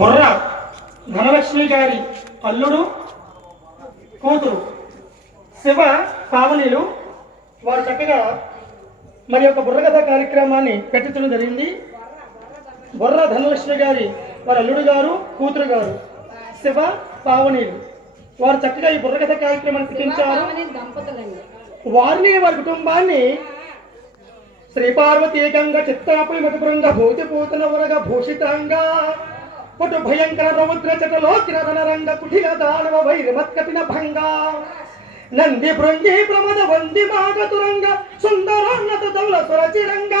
బొర్ర ధనలక్ష్మి గారి అల్లుడు కూతురు శివ పావనీలు వారు చక్కగా మరి యొక్క బుర్రకథ కార్యక్రమాన్ని పెట్టడం జరిగింది. బొర్ర ధనలక్ష్మి గారి వారి అల్లుడు గారు కూతురు గారు శివ పావనీలు వారు చక్కగా ఈ బుర్రకథ కార్యక్రమాన్ని శిక్షించారు. వారిని వారి కుటుంబాన్ని శ్రీ పార్వతీ గంగ చిత్తాపురి మధుపురంగ భూతి పూతన వరగ భూషితంగా పుటు భయంకర రౌద్ర చటలో కిరదన రంగ కుటిల దానవ వైరమత్కటిన భంగ నంది బృంగి ప్రమద వంది మాగతురంగ సుందరోన్నత దౌల సురచిరంగ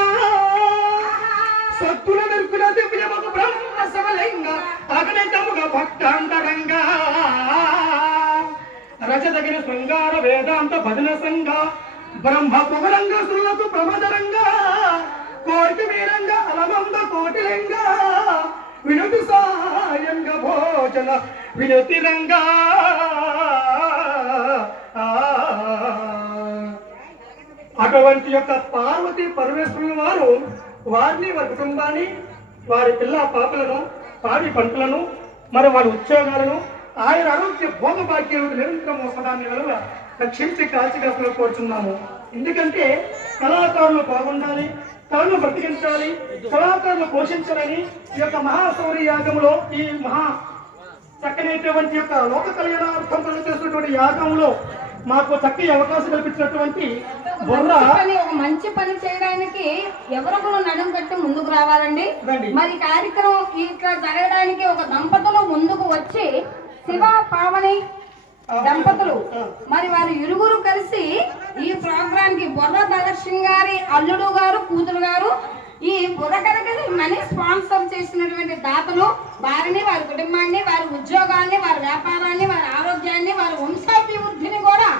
సత్తుల నిర్కుల దివ్యమగు బ్రహ్మ సవలింగ అగణితముగ భక్తాంతరంగ రజతగిరి శృంగార వేదాంత భజన సంఘ బ్రహ్మ పుగరంగ సురులకు ప్రమదరంగ కోటి వీరంగ అలమంద కోటిలింగ వినుతి సాయంగ భోజన వినుతి రంగ అటువంటి యొక్క పార్వతీ పరమేశ్వరుల వారు వారిని వారి కుటుంబాన్ని వారి పిల్ల పాపలను పాడి పంటలను మరి వారి ఉద్యోగాలను ఆయన ఆరోగ్య భోగ భాగ్యాలు నిరంతరం వసదాన్ని వల్ల రక్షించి కాల్చిగా కోరుచున్నాము. ఎందుకంటే కళాకారులు బాగుండాలి, కళను బ్రతికించాలి, కళాకారులు పోషించాలని ఈ యొక్క మహాశౌర్య యాగంలో ఈ మహా చక్కనైనటువంటి యొక్క లోక కళ్యాణార్థం చేసినటువంటి యాగంలో మాకు చక్కని అవకాశం కల్పించినటువంటి బొర్ర ఒక మంచి పని చేయడానికి ఎవరొకరు నడుం కట్టి ముందుకు రావాలండి. మరి కార్యక్రమం ఇట్లా జరగడానికి ఒక దంపతులు ముందుకు వచ్చి శివ పావని దంపతులు మరి వారు ఇరుగురు కలిసి ఈ ప్రోగ్రామ్ కి బొర్ర ధనలక్ష్మి గారి అల్లుడు గారు కూతురు గారు ఈ బుర్రకథకి మనీ స్పాన్సర్ చేసినటువంటి దాతలు వారిని వారి కుటుంబాన్ని వారి ఉద్యోగాన్ని వారి వ్యాపారాన్ని వారి ఆరోగ్యాన్ని వారి వంశాభివృద్ధిని కూడా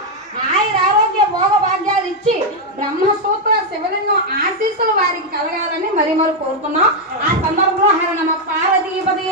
ఆయన ఆరోగ్య భోగ భాగ్యాలు ఇచ్చి బ్రహ్మసూత్ర శివలింగం ఆశీస్సులు వారికి కలగాలని మరి కోరుతున్నాం. ఆ సందర్భంలో హర నమ పార్వతీపతి